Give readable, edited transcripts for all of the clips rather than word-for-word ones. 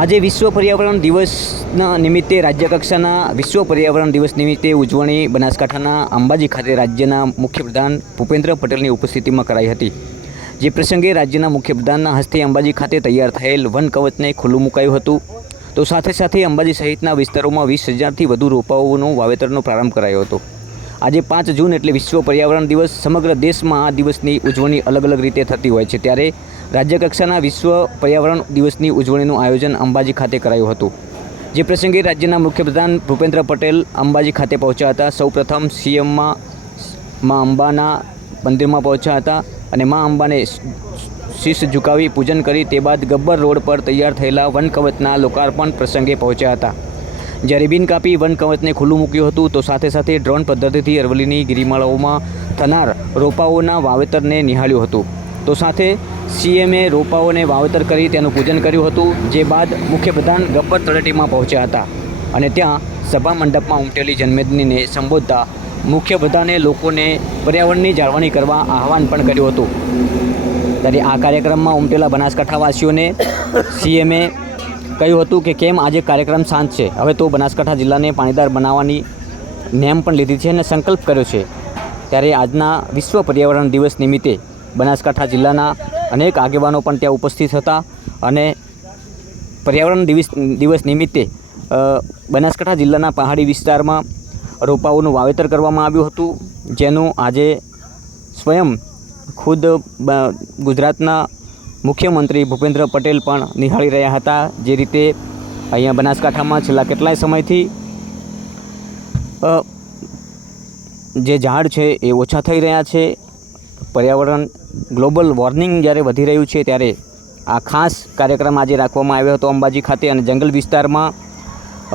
આજે વિશ્વ પર્યાવરણ દિવસના નિમિત્તે રાજ્યકક્ષાના વિશ્વ પર્યાવરણ દિવસ નિમિત્તે ઉજવણી બનાસકાંઠાના અંબાજી ખાતે રાજ્યના મુખ્યપ્રધાન ભૂપેન્દ્ર પટેલની ઉપસ્થિતિમાં કરાઈ હતી। જે પ્રસંગે રાજ્યના મુખ્યપ્રધાનના હસ્તે અંબાજી ખાતે તૈયાર થયેલ વન કવચને ખુલ્લું મુકાયું હતું। તો સાથે સાથે અંબાજી સહિતના વિસ્તારોમાં 20,000થી વધુ રોપાઓનું વાવેતરનો પ્રારંભ કરાયો હતો। આજે 5 જૂન એટલે વિશ્વ પર્યાવરણ દિવસ। સમગ્ર દેશમાં આ દિવસની ઉજવણી અલગ અલગ રીતે થતી હોય છે, ત્યારે રાજ્યકક્ષાના વિશ્વ પર્યાવરણ દિવસની ઉજવણીનું આયોજન અંબાજી ખાતે કરાયું હતું। જે પ્રસંગે રાજ્યના મુખ્યપ્રધાન ભૂપેન્દ્ર પટેલ અંબાજી ખાતે પહોંચ્યા હતા। સૌપ્રથમ સીએમમાં મા અંબાના મંદિરમાં પહોંચ્યા હતા અને મા અંબાને શીશ ઝુકાવી પૂજન કરી તે બાદ ગબ્બર રોડ પર તૈયાર થયેલા વન કવચના લોકાર્પણ પ્રસંગે પહોંચ્યા હતા। જ્યારે બિનકાપી વન કવચને ખુલ્લું મૂક્યું હતું, તો સાથે સાથે ડ્રોન પદ્ધતિથી અરવલ્લીની ગિરિમાળાઓમાં થનાર રોપાઓના વાવેતરને નિહાળ્યું હતું। તો સાથે સીએમએ રોપાઓને વાવેતર કરી તેનું પૂજન કર્યું હતું। જે બાદ મુખ્યપ્રધાન ગબ્બર તળેટીમાં પહોંચ્યા હતા અને ત્યાં સભા મંડપમાં ઉમટેલી જનમેદનીને સંબોધતા મુખ્યપ્રધાને લોકોને પર્યાવરણની જાળવણી કરવા આહવાન પણ કર્યું હતું। ત્યારે આ કાર્યક્રમમાં ઉમટેલા બનાસકાંઠાવાસીઓને સીએમએ કહ્યું હતું કે કેમ આજે કાર્યક્રમ શાંત છે, હવે તો બનાસકાંઠા જિલ્લાને પાણીદાર બનાવવાની નેમ પણ લીધી છે અને સંકલ્પ કર્યો છે। ત્યારે આજના વિશ્વ પર્યાવરણ દિવસ નિમિત્તે બનાસકાંઠા જિલ્લાના અનેક આગેવાનો પણ ત્યાં ઉપસ્થિત હતા અને પર્યાવરણ દિવસ નિમિત્તે બનાસકાંઠા જિલ્લાના પહાડી વિસ્તારમાં રોપાઓનું વાવેતર કરવામાં આવ્યું હતું, જેનું આજે સ્વયં ખુદ ગુજરાતના મુખ્યમંત્રી ભૂપેન્દ્ર પટેલ પણ નિહાળી રહ્યા હતા। જે રીતે અહીંયા બનાસકાંઠામાં છેલ્લા કેટલાય સમયથી જે ઝાડ છે એ ઓછા થઈ રહ્યા છે। પર્યાવરણ ગ્લોબલ વોર્મિંગ જ્યારે વધી રહ્યું છે, ત્યારે આ ખાસ કાર્યક્રમ આજે રાખવામાં આવ્યો હતો અંબાજી ખાતે અને જંગલ વિસ્તારમાં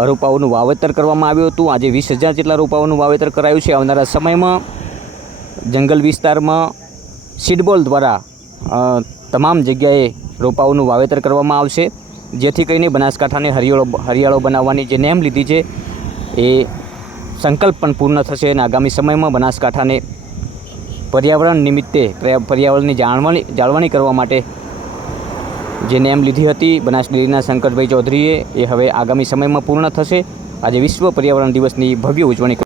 રોપાઓનું વાવેતર કરવામાં આવ્યું હતું। આજે 20,000 જેટલા રોપાઓનું વાવેતર કરાયું છે। આવનારા સમયમાં જંગલ વિસ્તારમાં સીડબોલ દ્વારા તમામ જગ્યાએ રોપાઓનું વાવેતર કરવામાં આવશે, જેથી કરીને બનાસકાંઠાને હરિયાળો બનાવવાની જે નેમ લીધી છે એ સંકલ્પ પણ પૂર્ણ થશે અને આગામી સમયમાં બનાસકાંઠાને પર્યાવરણ નિમિત્તે પર્યાવરણની જાળવણી કરવા માટે જે નેમ લીધી હતી બનાસ ડેરીના શંકરભાઈ ચૌધરીએ, એ હવે આગામી સમયમાં પૂર્ણ થશે। આજે વિશ્વ પર્યાવરણ દિવસની ભવ્ય ઉજવણી